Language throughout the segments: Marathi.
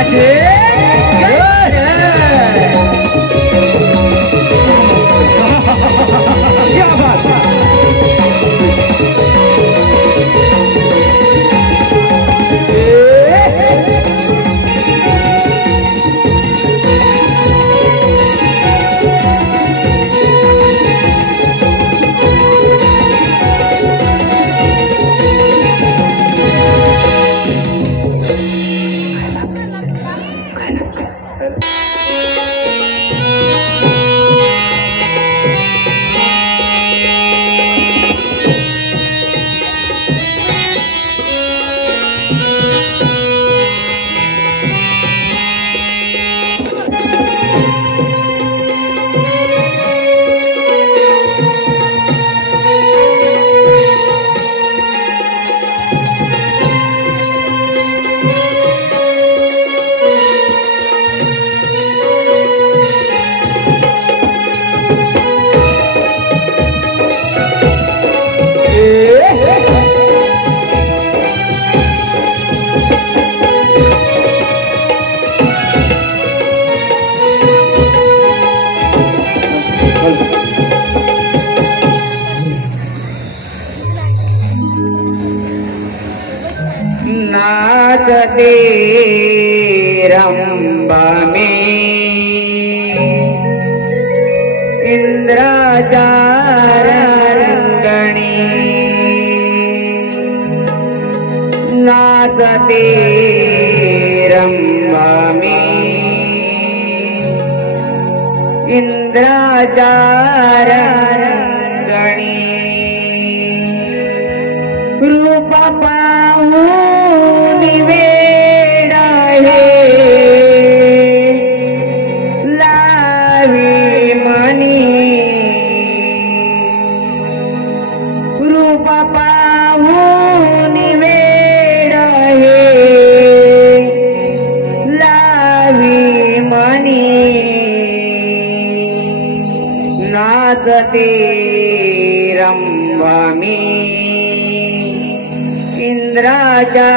रंगणाचे क्या बात नाचते रंबा में इंद्राचा रंगणी नाचते रंबा में इंद्राचा रंगणी रूप पाहून वेडा हे लावी मनी रूप पाहून वेडा हे लावी मनी नाचते रंबा में इंद्राचा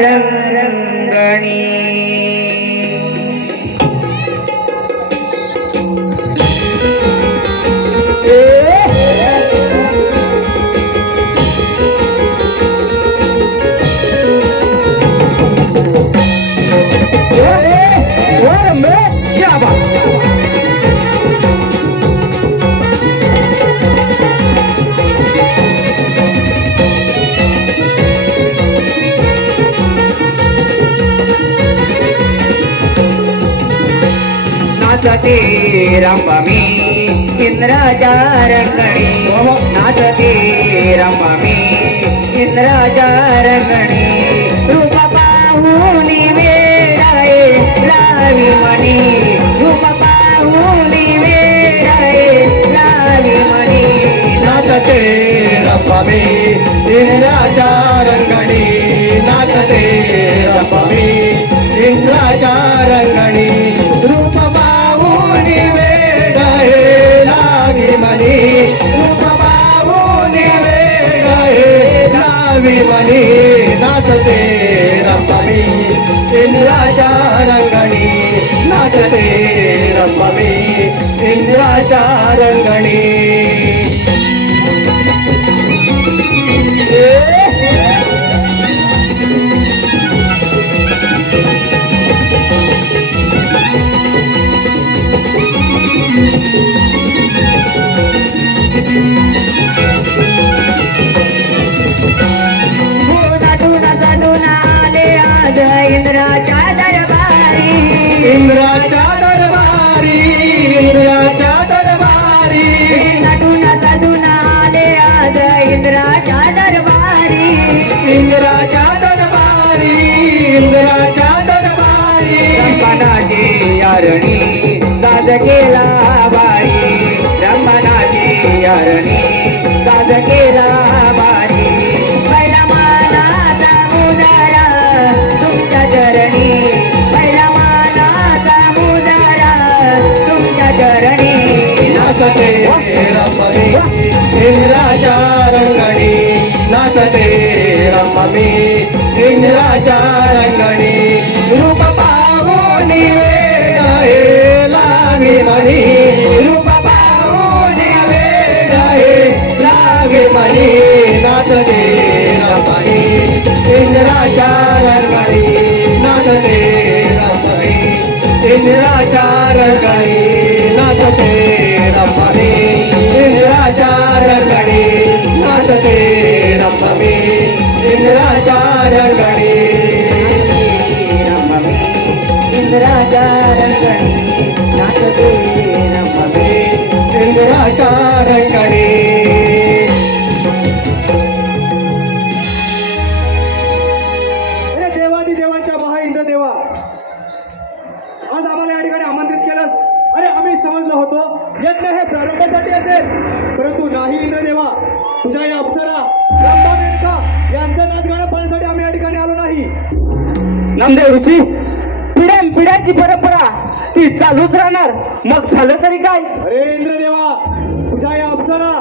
रंगणी क्या बात नाचते रंबा में इंद्राचा रंगणी नाचते रंबा में इंद्राचा रंगणी रूप पाहून वेडाए लावी मनी रूप पाहून वेडाए लावी मनी नाचते रंबा में इंद्राचा रंगणी नाचते रंबा में इंद्राचा रंगणी रूप पाहून वेडाए लावी मनी रूप पाहून वेडाए लावी मनी नाचते रंबा में इंद्राचा रंगणी नाचते रंबा में इंद्राचा रंगणी इंद्राचा दरबारी इंद्राचा दरबारी इंद्राचा दरबारी नटून तटून आले आज इंद्राचा दरबारी इंद्राचा दरबारी इंद्राचा दरबारी रंगणाची यारणी साज केला बारी रंगणाची यारणी साज केला बारी पहिला मानाचा मुदारा तुमच्या चरणी पहिला मानाचा मुदारा तुमच्या चरणी नाचते रंबा में इंद्राचा रंगणी नाचते रंबा में इंद्राचा रंगणी रूप इंद्राच्या रंगणी नाचते रंभवी इंद्राच्या रंगणी नाचते रंभवी इंद्राच्या रंगणी नाचते रंभवी इंद्राच्या रंगणी इंद्राच्या रंगणी नाचते रंभवी इंद्राच्या रंगणी देवाच्या महाइंद्र देवा आज आम्हाला या ठिकाणी आमंत्रित केलं. अरे आम्ही समजलो होतो यज्ञ हे प्रारंभासाठी असेल, परंतु नाही इंद्र देवा. तुझ्या या अप्सरा रंभा मेनका यांचं नाचगाणं पाहण्यासाठी आम्ही या ठिकाणी आलो नाही. नामदेव ऋषी, पिढ्यानपिढ्यांची परंपरा ती चालूच राहणार, मग झालं तरी काय. अरे इंद्र देवा, तुझ्या या अप्सरा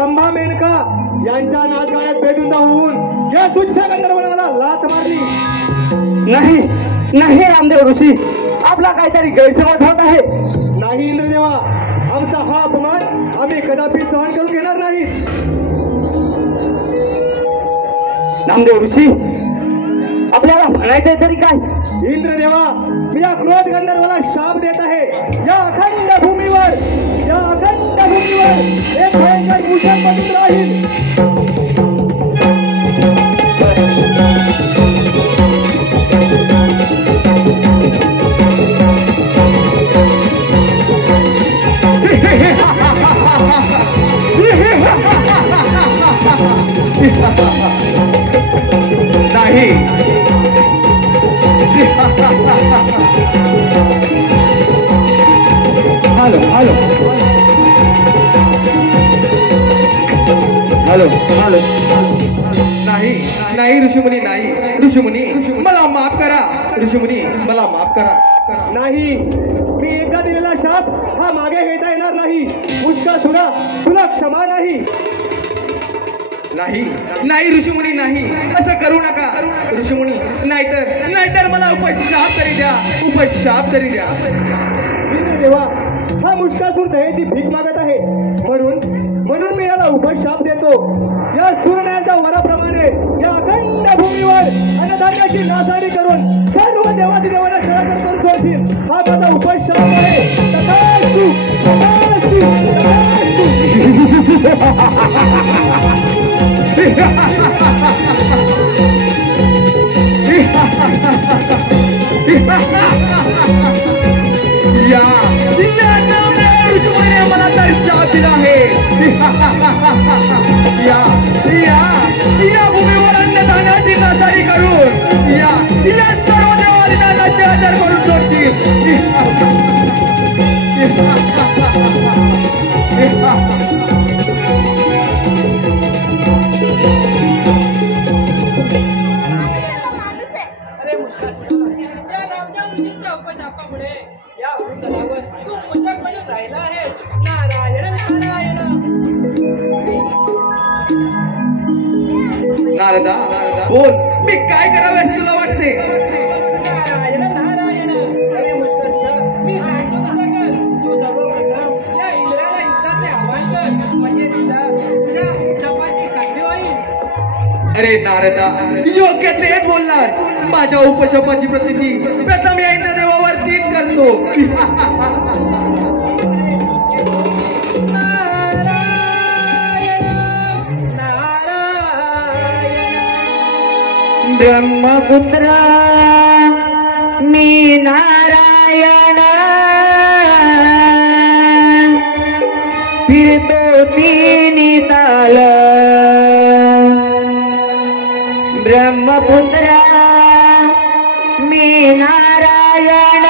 रंभा मेनका यांच्या नाचगाण्यात बेधुंदा होऊन या तुच्छ गंधर्वाला मला लाथ मारली. नाही नाही रामदेव ऋषी, आपला काहीतरी गैरसमज होत आहे. नाही इंद्र देवा, आमचा हा अपमान आम्ही कदापि सहन करून घेणार नाही. नामदेव ऋषी, आपल्याला म्हणायचंय तरी काय. इंद्र देवा, मी या क्रोध गंधर्वाला शाप देत आहे. या अखंड भूमीवर एक भयंकर भूषण पडून राहील. नाही हॅलो हॅलो हॅलो हॅलो नाही नाही ऋषीमुनी, नाही ऋषीमुनी, मला माफ करा. ऋषीमुनी, मला माफ करा. नाही, मी एकदा दिलेला शाप हा मागे घेता येणार नाही. मुष्कासुरा, तुला क्षमा नाही. नाही नाही ऋषीमुनी, नाही, असं करू नका ऋषीमुनी. नाहीतर मला उपशाप तरी द्या, उपशाप तरी द्या. इंद्र देवा, हा मुष्कासूर दहेची भीक मागत आहे, म्हणून मी याला उपशाप देतो. या सूर्याच्या वराप्रमाणे या अखंड भूमीवर अन्नधान्याची नासाडी करून सर्व देवादी देवाला निराकर करून सोडतील. हा माझा उपशाप आहे. तथास्तु, तथास्तु, मला तर शाप दिला आहे. या भूमीवर अन्नदानाची नासाडी करून या सर्व देवादी दानाचे आदर करून सोडतील. उपशापामुळे या भूतलावर तू पोषक म्हणून राहिला आहेस. नारायण नारायण. नारदा, बोल, मी काय करावे असे तुला वाटते. नारायण नारायण. अरे मुश्किल, मी सांगतो तसं कर. तू सर्वप्रथम या इंद्राला युद्धाचे आव्हान कर, म्हणजे तुझ्या जपाची खात्री होईल. अरे नारदा, योग्य तेच बोललास. माझ्या उपशपाची प्रसिद्धी प्रथम या इंद्रदेवावर तीच करतो. ब्रह्मपुत्र मी नारायण, फिरतो तिन्ही ताल. ब्रह्मपुत्र मी नारायण,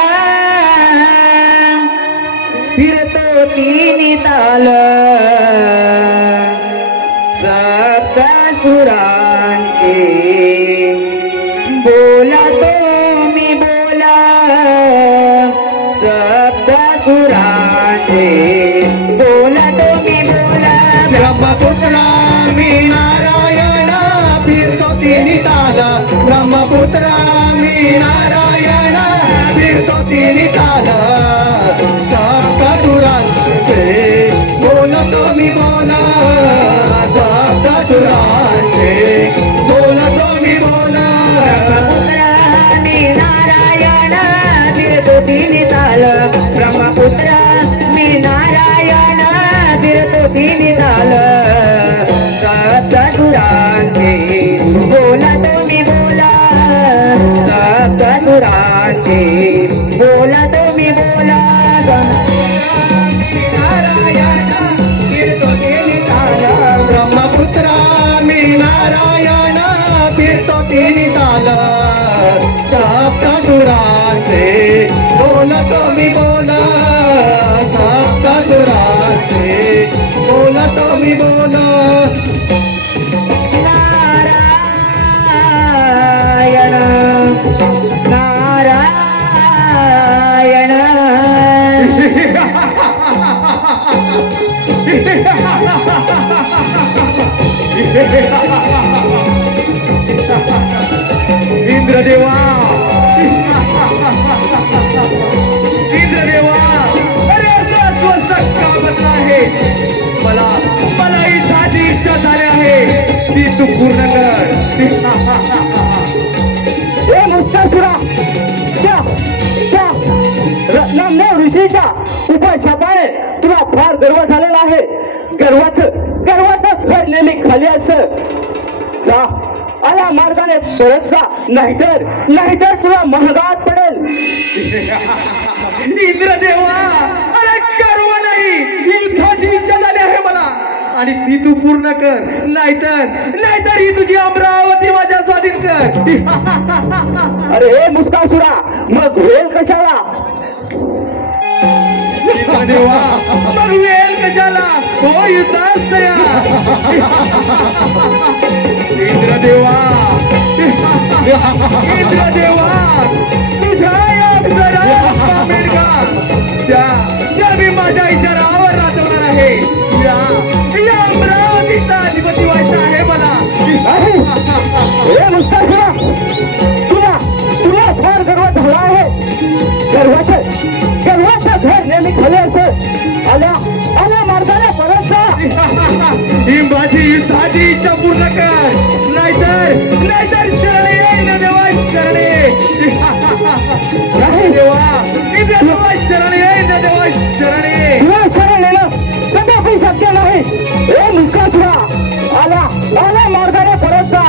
फिरतो तिन्ही ताल. सप्तसुरांचे बोलतो मी बोला. सप्तसुरांचे बोलतो मी बोला. ब्रह्मपुत्र मी नारायण, फिरतो तिन्ही ताल. ब्रह्मपुत्र मी नारायण, फिरतो तिन्ही ताल. सप्तसुरांचे बोलतो मी बोला. सप्तसुरांचे बोलतो मी बोला. फिरतो तिन्ही ताल ब्रह्मपुत्र मी नारायण फिरतो तिन्ही ताल सप्तसुरांचे बोला तुम्ही बोला सप्तसुरांचे बोला तुम्ही बोला नारायण फिरतो तिन्ही ताल ब्रह्मपुत्रा मी नारायण फिरतो तिन्ही ताल सप्तसुरांचे बोला तुम्ही बोला सप्तसुरांचे बोला तुम्ही बोला नारायण नारायण इंद्रदेवा इंद्रदेवा अरे स्वस्त का बनला आहे मला ही इच्छा झाली आहे ती तू पूर्ण कर हे मुस्कासुरा नामदेव ऋषीच्या उपाशापाने तुला फार गर्व झालेला आहे गर्वाचं फळ नेहमी खाली असं जा आला मार्गाने परत जा नाहीतर तुला महागात पडेल इंद्रदेवा अरे गर्व नाही युद्धाची इच्छा झाली आहे मला आणि ती तू पूर्ण कर नाहीतर ही तुझी अमरावती माझ्या स्वाधीन कर अरे हे मुस्कासुरा मग होईल कशाला देवा मग वेळ कशाला हो युद्धास इंद्रदेवा तुझ्या त्या मी माझ्या इशारावर राहणार आहे या अमरावतीचा अधिपती व्हायचा आहे मला हे मुस्कासुरा तुला फार गर्व झाला आहे गर्वाचं घर नेहमी खाली असं आल्या मार्गाने परत जा ही माझी युद्धाची इच्छा पूर्ण कर नाहीतर शरण येईन देवा शरणे नाही देवा शरण येईन देवा शरणे तुला शरण येणं कदापि शक्य नाही हे मुस्कासुरा आल्या मार्गाने परत जा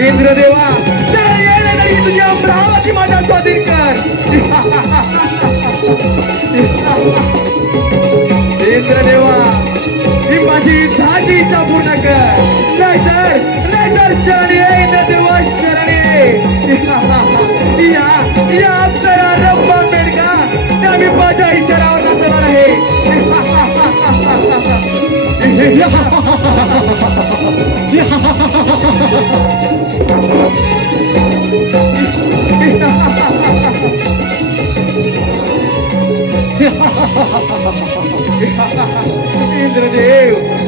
इंद्रदेवा शरण येईन तरी तुझ्या अमरावती माझ्या स्वाधीन कर इंद्रदेवा ही माझी युद्धाची इच्छा पूर्ण कर नाहीतर शरण येईन देवा शरण या अप्सरा रंभा मेडका त्या मी माझ्या इशारावर नाचणार आहे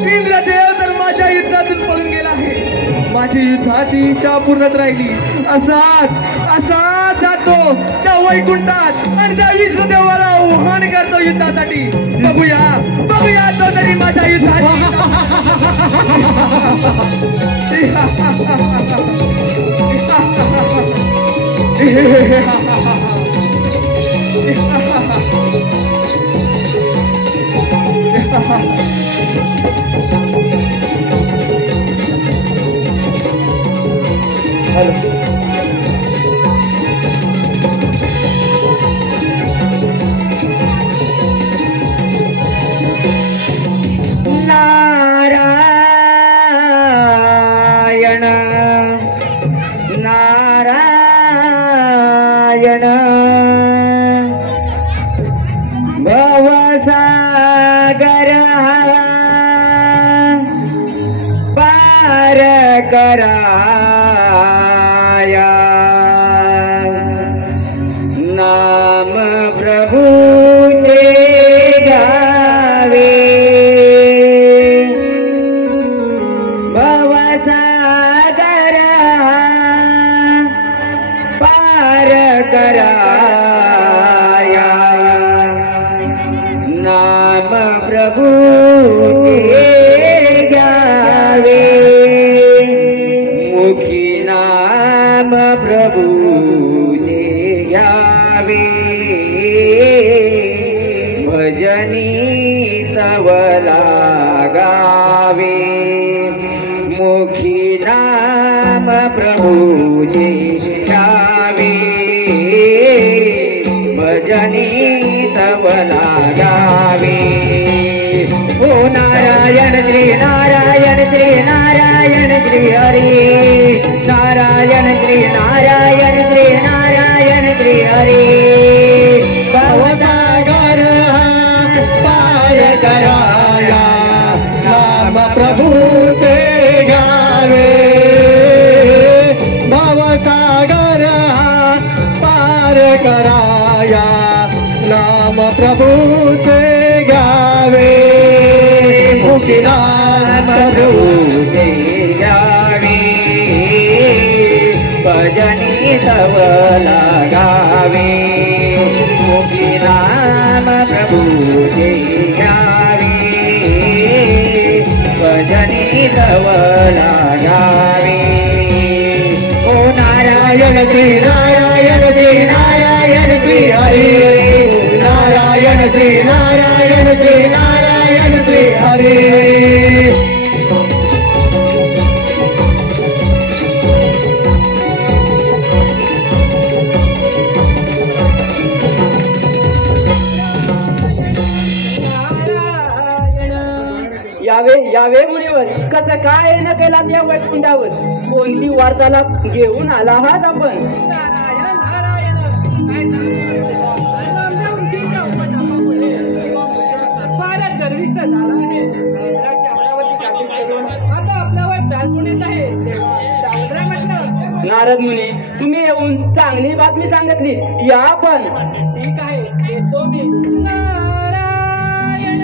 इंद्रदेव तर माझ्या युद्धातून पळून गेला आहे माझी युद्धाची इच्छा पूर्णच राहिली असाच जातो त्या वैकुंठात आणि त्या विष्णुदेवाला आव्हान करतो युद्धासाठी बघूया तो तरी माझ्या युद्धाची नारायण नारायण भवसागर पार कराया नाम प्रभु गावे भवसागर पार कराया नाम प्रभु गावे मुखी नाम प्रभु घ्यावे भजनी तव लागावे मुखी नाम प्रभूचे घ्यावे भजनी तव लागावे ओ नारायण श्री नारायण श्री नारायण श्री हरी नारायण श्री नारायण श्री नारायण श्री हरी भवसागर पार कराया नाम प्रभु ते गावे भवसागर पार कराया नाम प्रभु ते गावे मुखी नाम प्रभु ते गावे भजनी तव लागावे मुखी नाम प्रभु ते गावे भजनी तव लागावे ओ नारायण श्री नारायण श्री नारायण श्री हरी नारायण श्री नारायण श्री नारायण श्री हरे यावे यावे मुनीवर कसं काय न केला त्या वैकुंठावर कोणती वार्ताला घेऊन आला आहात आपण नारायण नारायण काय नामदेव ऋषींच्या उपशापामुळे फारच गर्विष्ठ झाला आहे इंद्राची अमरावती काबीज करून आता आपल्यावर चालून येत आहे तेव्हा सावत्र म्हटलं नारद मुनी तुम्ही येऊन चांगली बातमी सांगितली या पण ठीक आहे येतो मी नारायण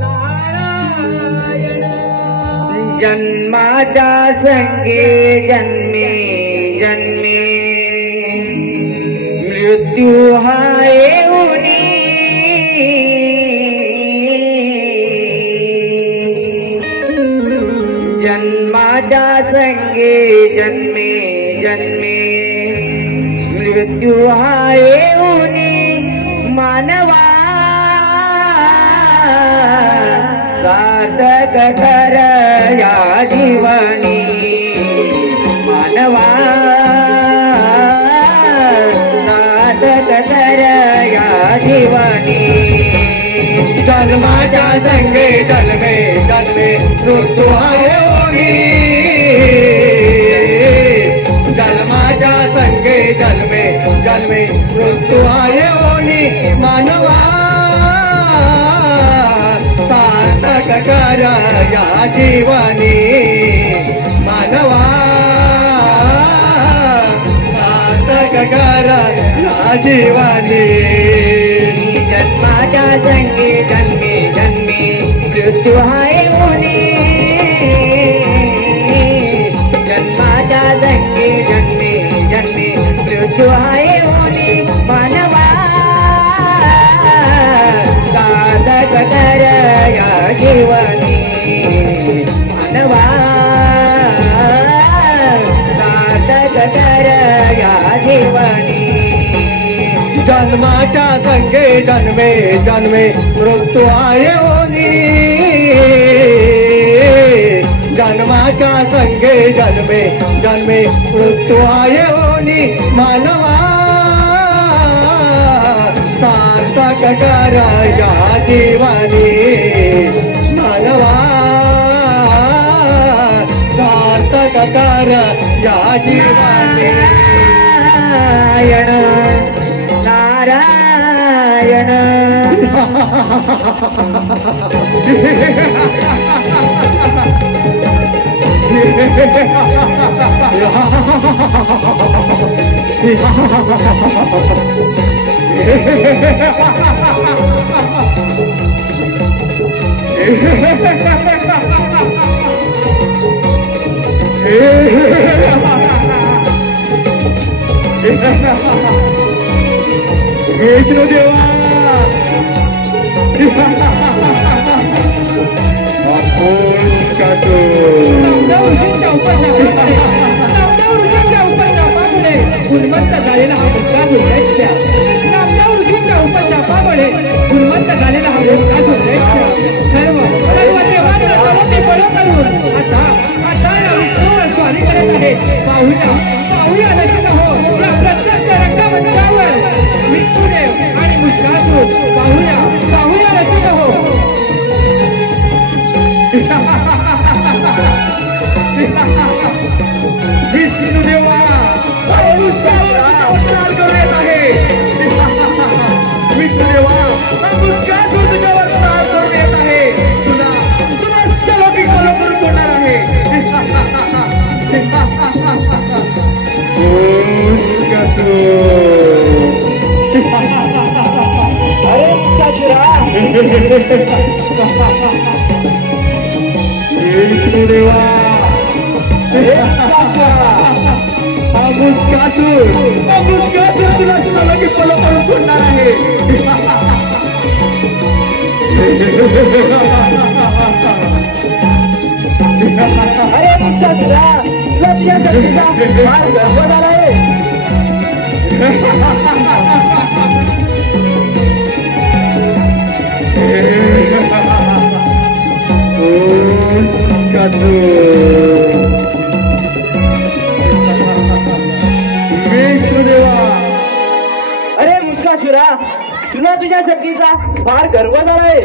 नारायण जन्माच्या संगे जन्मे जन्मे मृत्यू हा येऊनी जन्माच्या संगे जन्मे जन्मे मृत्यू हा येऊनी मानवा सार्थक कर या जीवनी मानवा सार्थक कर या जीवनी जन्माच्या संगे जन्मे जन्मे मृत्यू होनी जन्माच्या संगे जन्मे जन्मे मृत्यू होनी मानवा सार्थक कर या जीवनी मानवा सार्थक कर या जीवनी जन्माच्या संगे जन्मे जन्मे मृत्यू हाय होणे जन्माच्या संगे जन्मे जन्मे मृत्यू हाय होणे मानवा साधक कर या जीवनी मानवा साधक कर या जीवनी जन्माच्या संगे जन्मे जन्मे मृत्यू आहे होनी जन्माच्या संगे जन्मे जन्मे मृत्यू आहे होनी मानवा सार्थक कर या जीवनी मानवा सार्थक कर या जीवनी नारायण विष्णू देवा नामदेव ऋषींच्या उपशापामुळे गुणवंत झालेला हा मुलगा दुर्दैत्य आपल्या ऋषीच्या उपशापामुळे गुणवंत झालेला हा मुलगा दुर्दैत्य सर्व देवांना सर्वांनी बळ करून आता या विष्णूवर स्वारी करत आहे. पाहूया नक्की हो या प्रत्यक्ष रंगमंचावर विष्णुदेव आणि मुष्कासूर पाहूया नक्की हो. विष्णुदेवा मुस्कासूर करून येत आहे. विष्णुदेवा मुस्कासूर तुझ्यावर प्रहार करून येत आहे. तुला सर्व पिकाला करून सोडणार आहे. विष्णुदेवा मुस्कासूर तुला सलगी फॉलो करून सोडणार आहे. अरे मुस्कासूरा तुला तुझ्या शक्तीचा फार गर्व झाला आहे. अरे मुस्कासूरा तुला तुझ्या शक्तीचा फार गर्व झाला आहे.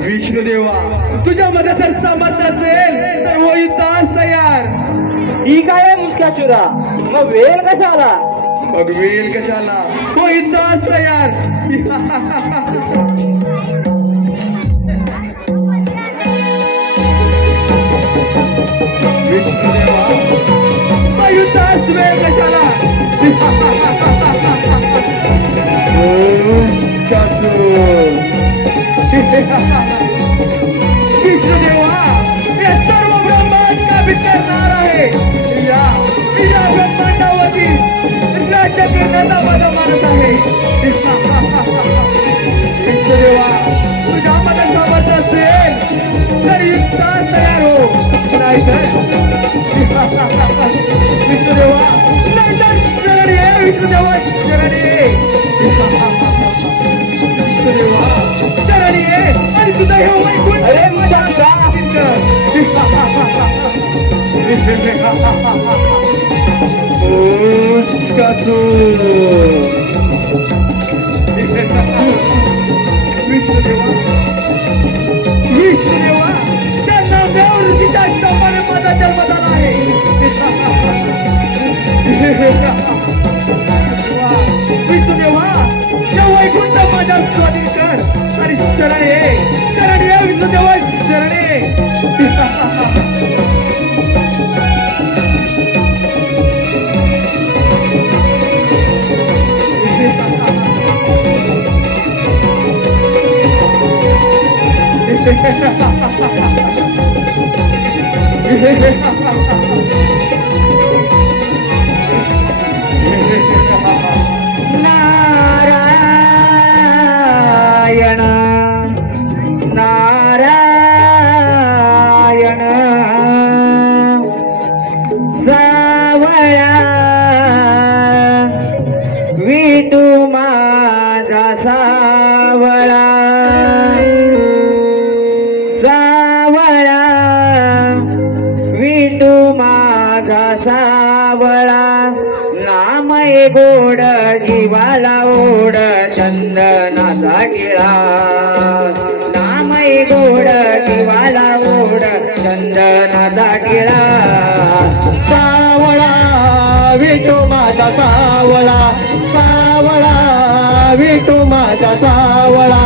विष्णुदेवा तुझ्यामध्ये जर सामर्थ्य असेल तर हो युद्धास तयार. ठीक आहे मुस्कासूरा मग वेळ कसा आला. मग वेळ कशाला हो युद्धास तयार. विष्णुदेवा युद्धास वेळ कशाला. विष्णुदेवा हे सर्व ब्रह्मांड काबीज करणार आहे. या ब्रह्मांडावरती राज्य करण्याचा माझा मानस आहे. विष्णुदेवा तुझ्यामध्ये सामर्थ्य असेल तर युद्धास तयार हो. नाहीतर विष्णुदेवा शरण ये. विष्णुदेवा शरण ये. विष्णुदेवा शरण ये आणि तुझा हे वैकुंठ. अरे मुस्कासूरा विष्णुदेवा त्यांना देवऋषीच्या शपाने माझा जन्म झाला आहे. विष्णुदेवा या वैकुंठ माझ्या स्वाधीन कर आणि शरण ये विष्णुदेवा शरण ये. नारायण नारायण सावळा विठू माझा सावळा. सावळा विठू माझा सावळा नामय गोड जीवाला ओढ चंदनाचा टिळा. नामय गोड जीवाला ओढ चंदनाचा टिळा. सावळा विठू माझा सावळा. सावळा विठू माझा सावळा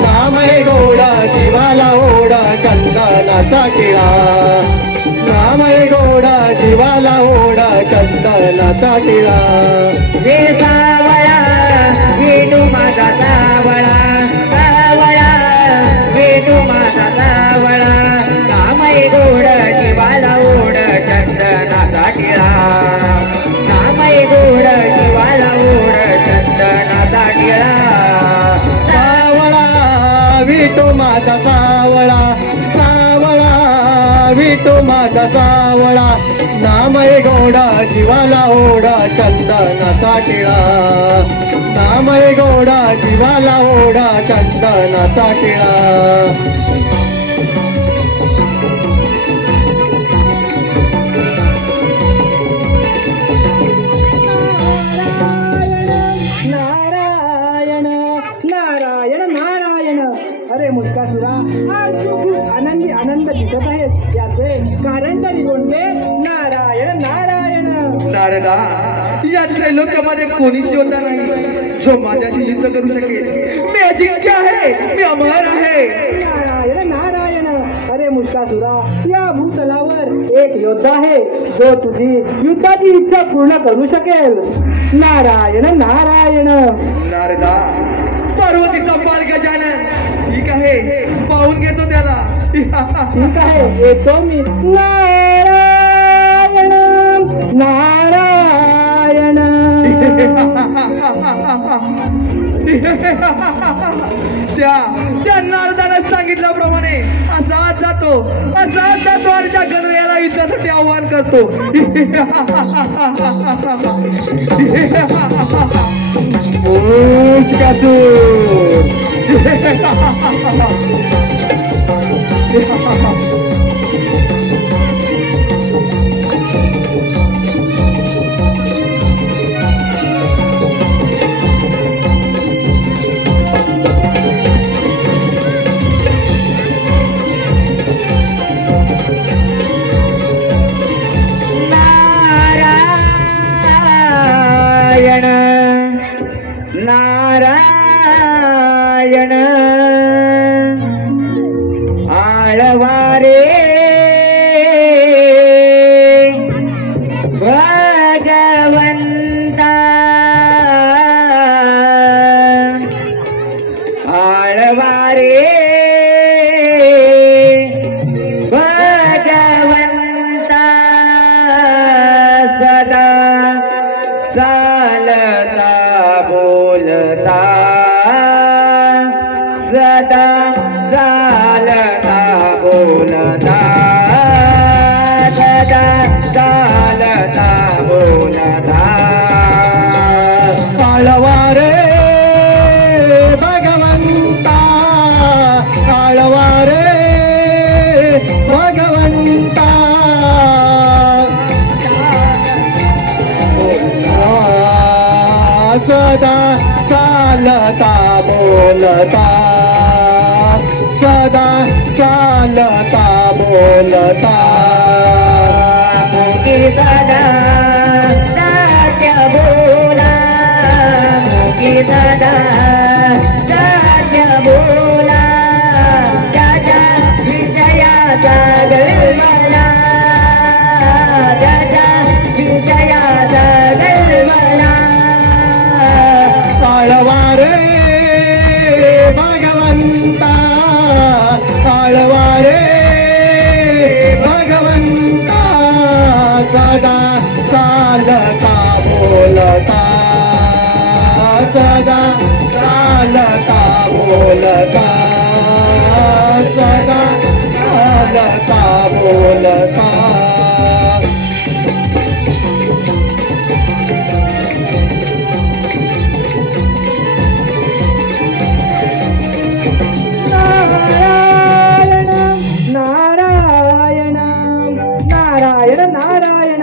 नामय गोड जीवाला ओढ चंदनाचा टिळा. नामय गोड जीवाला ओढ चंदनाचा टिळा. हे सावळा विठू माझा सावळा. सावळा विठू माझा सावळा नामय गोड जीवाला ओढ चंदनाचा टिळा. नामय गोड जीवाला ओढ चंदनाचा टिळा. सावळा विठू माझा सावळा. सावळा विठू माझा सावळा नामय गौडा जीवाला ओढा चंदनाचा टिळा नामय गौडा जीवाला ओढा चंदनाचा टिळा अरे मुस्कासुरा आज तू खूप आनंद दिसत आहेस याचे कारण तरी कोणते नारायण नारायण नारदा यातल्या लोकांमध्ये कोणीच योद्धा नाही जो माझ्याशी युद्ध करू शकेल मी अजिंक्य आहे मी अमर आहे नारायण नारायण अरे मुस्कासुरा या भूतलावर एक योद्धा आहे जो तुझी युद्धाची इच्छा पूर्ण करू शकेल नारायण नारायण नारदा पार्वतीचा बाल गजानन ठीक आहे पाहून घेतो त्याला ठीक आहे येतो मी नारायण नारायण त्या नारदानं सांगितल्याप्रमाणे असाच जातो आणि त्या गणरायाला युद्धासाठी आव्हान करतो नारायण आळवारे भगवंता आळवारे भगवंता सदा चालता बोलता सदा चालता बोलता सदा चालता बोलता आळवारे भगवंता आळवारे भगवंता सदा चालता बोलता सदा चालता बोलता मुगी दादा नाट्य बोला मुगी दादा नाट्य बोला दादा विजयाचा गळमळा दादा विजयाचा गळमळा आळवारे भगवंता आळवारे भगवंता सदा चालता बोलता सदा चालता बोलता सदा चालता बोलता नारायण नारायण नारायण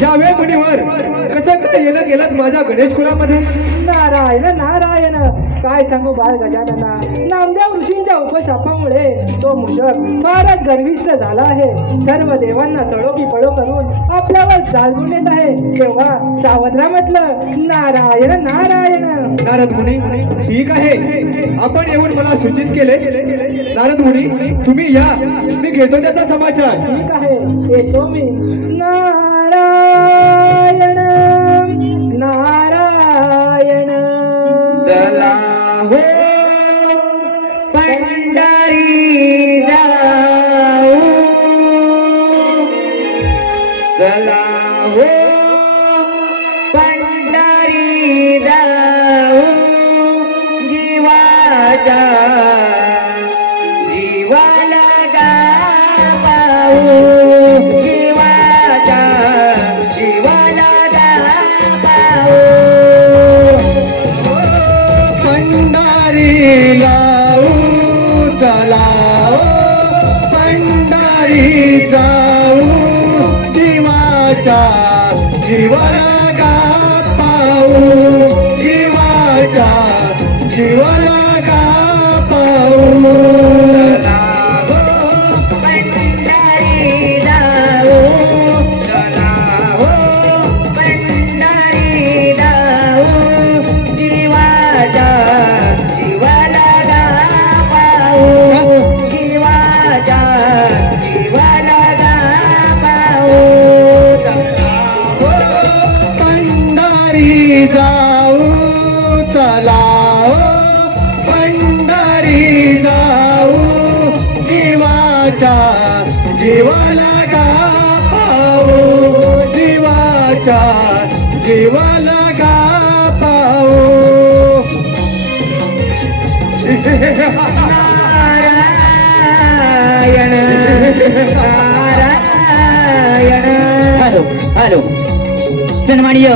यावे मुनीवर कसं काय गेलं माझ्या गणेश कुळामध्ये नारायण नारायण काय सांगू बाळ गजानना नामदेव ऋषींच्या उपशापामुळे तो मूषक फारच गर्विष्ठ झाला आहे सर्व देवांना चढो की पडो करून आपल्यावर चालून येत आहे तेव्हा सावधरा म्हटलं नारायण नारायण नारद मुनी ठीक आहे आपण येऊन मला सूचित केले नारद मुनी तुम्ही या मी घेतो त्याचा समाचार ठीक आहे येतो मी नारायण नारायण चला हो पंढरी जाऊ चला हो पंढरी जाऊ जीवाला गावा जाऊ जीवाच्या जीवाला गा पाऊ जीवाच्या जीवाला गा पाऊ जाऊ चला पंढरी जाऊ जीवाच्या जीवाला गा पाऊ जीवाच्या जीवाला गा पाऊ नारायण नारायण. हॅलो हॅलो, सन्माननीय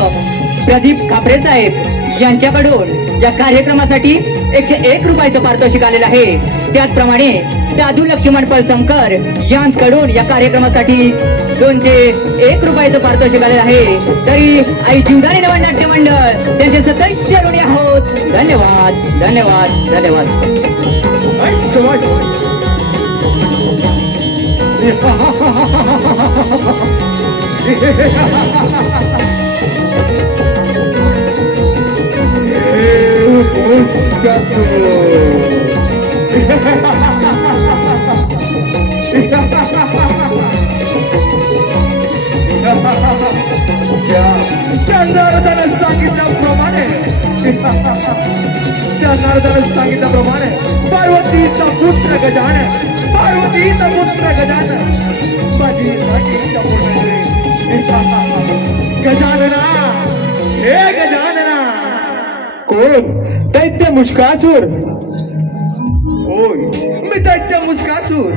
प्रदीप खापरे साहेब यांच्याकडून या कार्यक्रमासाठी 101 रुपयाचं पारितोषिक आलेलं आहे. त्याचप्रमाणे दादू लक्ष्मण पळसमकर यांच्याकडून या कार्यक्रमासाठी 201 रुपयाचं पारितोषिक आलेलं आहे. तरी आई जीवदानी नवनाट्य मंडळ त्यांचे सतत ऋणी आहोत. धन्यवाद धन्यवाद धन्यवाद. सांगितल्याप्रमाणे पार्वतीचा पुत्र गजानन पार्वतीचा पुत्र गजानन माझी इच्छा पूर्ण करे. गजानना हे गजानना. कोण? दैत्य मुष्कासूर. होय मी दैत्य मुष्कासूर.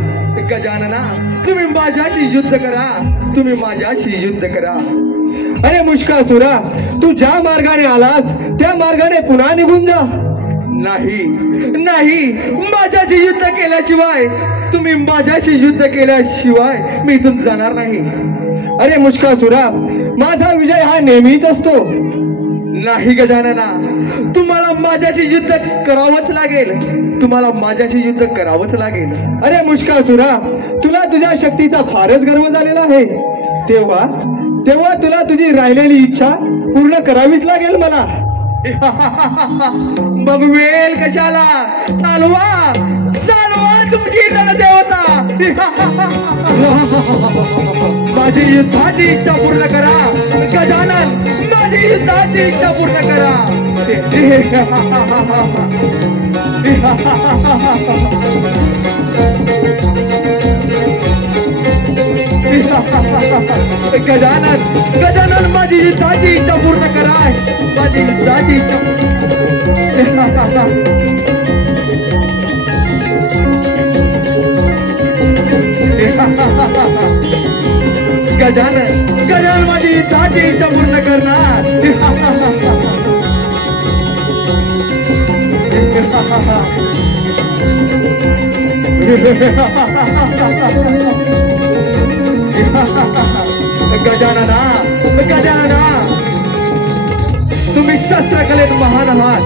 गजानना तुम्ही माझ्याशी युद्ध करा तुम्ही माझ्याशी युद्ध करा. अरे मुष्कासुरा तू ज्या मार्गाने आलास त्या मार्गाने पुन्हा निघून जा. नाही नाही माझ्याशी युद्ध केल्याशिवाय तुम्ही माझ्याशी युद्ध केल्याशिवाय मी इथून जाणार नाही. अरे मुष्कासुरा माझा विजय हा नेहमीच असतो. नाही गजानना तुम्हाला माझ्याशी युद्ध करावंच लागेल तुम्हाला माझ्याशी युद्ध करावंच लागेल. अरे मुष्कासुरा तुला तुझ्या शक्तीचा फारच गर्व झालेला आहे. तेव्हा तेव्हा तुला तुझी राहिलेली इच्छा पूर्ण करावीच लागेल मला. मग वेळ कशाला चालवा चालवा तुमची रणदेवता. माझी युद्धाची इच्छा पूर्ण करा गजानन माझी युद्धाची इच्छा पूर्ण करा. गजानन गजानन माझी युद्धाची इच्छा पूर्ण करा माझी युद्धाची इच्छा. गजानन गजानन माझी युद्धाची इच्छा पूर्ण करणार. गजानना गजानना तुम्ही शस्त्रकलेत महान आहात.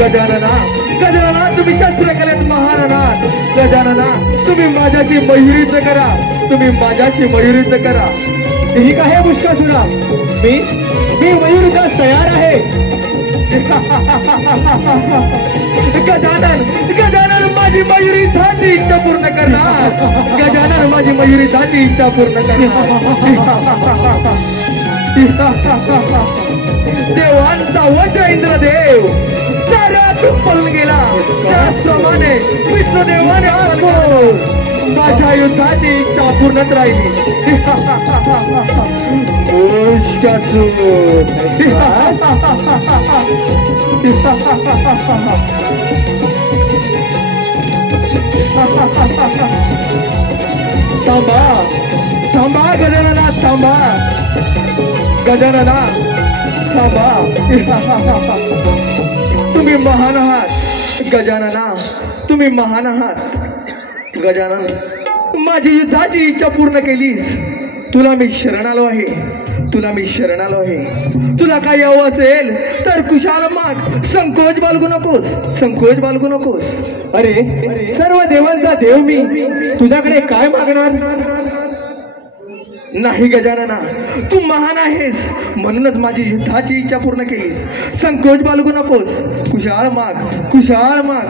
गजानना गजानना तुम्ही शस्त्रकलेत महान आहात. गजानना तुम्ही माझ्याशी मयुरीच करा तुम्ही माझ्याशी मयुरीच करा. ठीक आहे मुष्कासुरा मी मयूरदास तयार आहे. गजानन गजानन माझी मयुरीची इच्छा पूर्ण करणार. गजानन माझी मयुरीची इच्छा पूर्ण करणार. देवांचा वज्र इंद्रदेव साऱ्यातून पळून गेला. त्याचप्रमाणे विष्णुदेवाने माझ्या युद्धाची इच्छा पूर्णच राहिली. थांबा थांबा गजानना थांबा गजानना थांबा. तुम्ही महान आहात गजानना तुम्ही महान आहात. गजानन माझी युद्धाची इच्छा पूर्ण केलीस. तुला मी शरण आलो आहे, तुला मी शरण आलो आहे. तुला काय हवं असेल तर कुशाल माग, संकोच बाळगू नकोस, संकोच बाळगू नकोस. अरे सर्व देवांचा देव मी, तुझ्याकडे काय मागणार? नाही गजानना, तू महान आहेस म्हणूनच माझी युद्धाची इच्छा पूर्ण केलीस. संकोच बाळगू नकोस, कुशाल माग, कुशाल माग.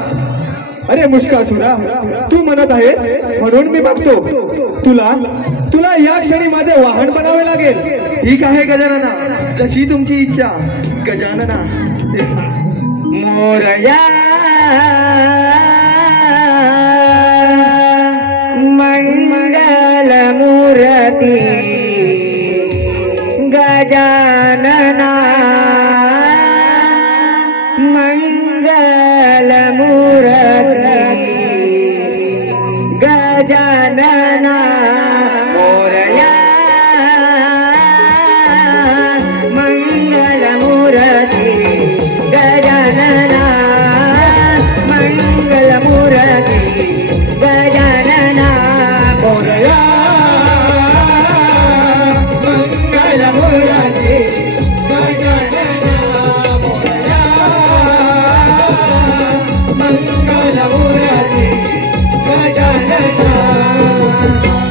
अरे मुष्कासुरा, तू म्हणत आहेस म्हणून मी मागतो. तुला या क्षणी माझे वाहन बनावे लागेल. ठीक आहे गजानना, जशी तुमची इच्छा. गजानना मोरया मंगल मूर्ती गजानना मंगल मूर्ती गजानना मोरया मंगल मूर्ती गजानना मंगल मूर्ती गजानना मोरया मंगल मूर्ती गजानना मोरया मंगल मूर्ती गजानना.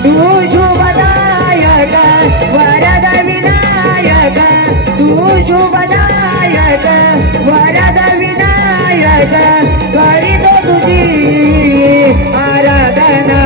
तू शुभदायक वरद विनायक, तू शुभदायक वरद विनायक, करीतो तुझी आराधना.